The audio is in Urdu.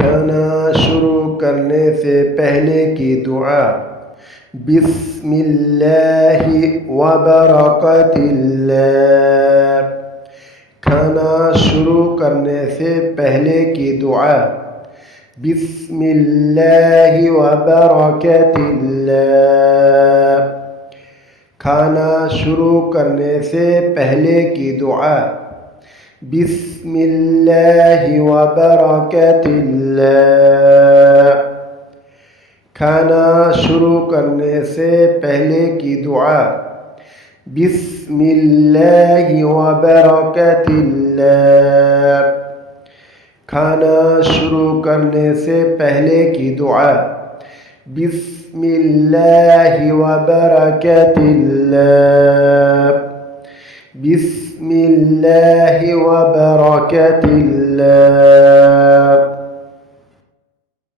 کھانا شروع کرنے سے پہلے کی دعا بسم اللہ وبرکات اللہ۔ کھانا شروع کرنے سے پہلے کی دعا بسم اللہ وبرکات اللہ۔ کھانا شروع کرنے سے پہلے کی دعا بسم اللہ وبرکات اللہ۔ کھانا شروع کرنے سے پہلے کی دعا بسم اللہ وبرکات اللہ۔ کھانا شروع کرنے سے پہلے کی دعا بسم اللہ وبرکات اللہ۔ بسم اللہ وبرکات اللہ۔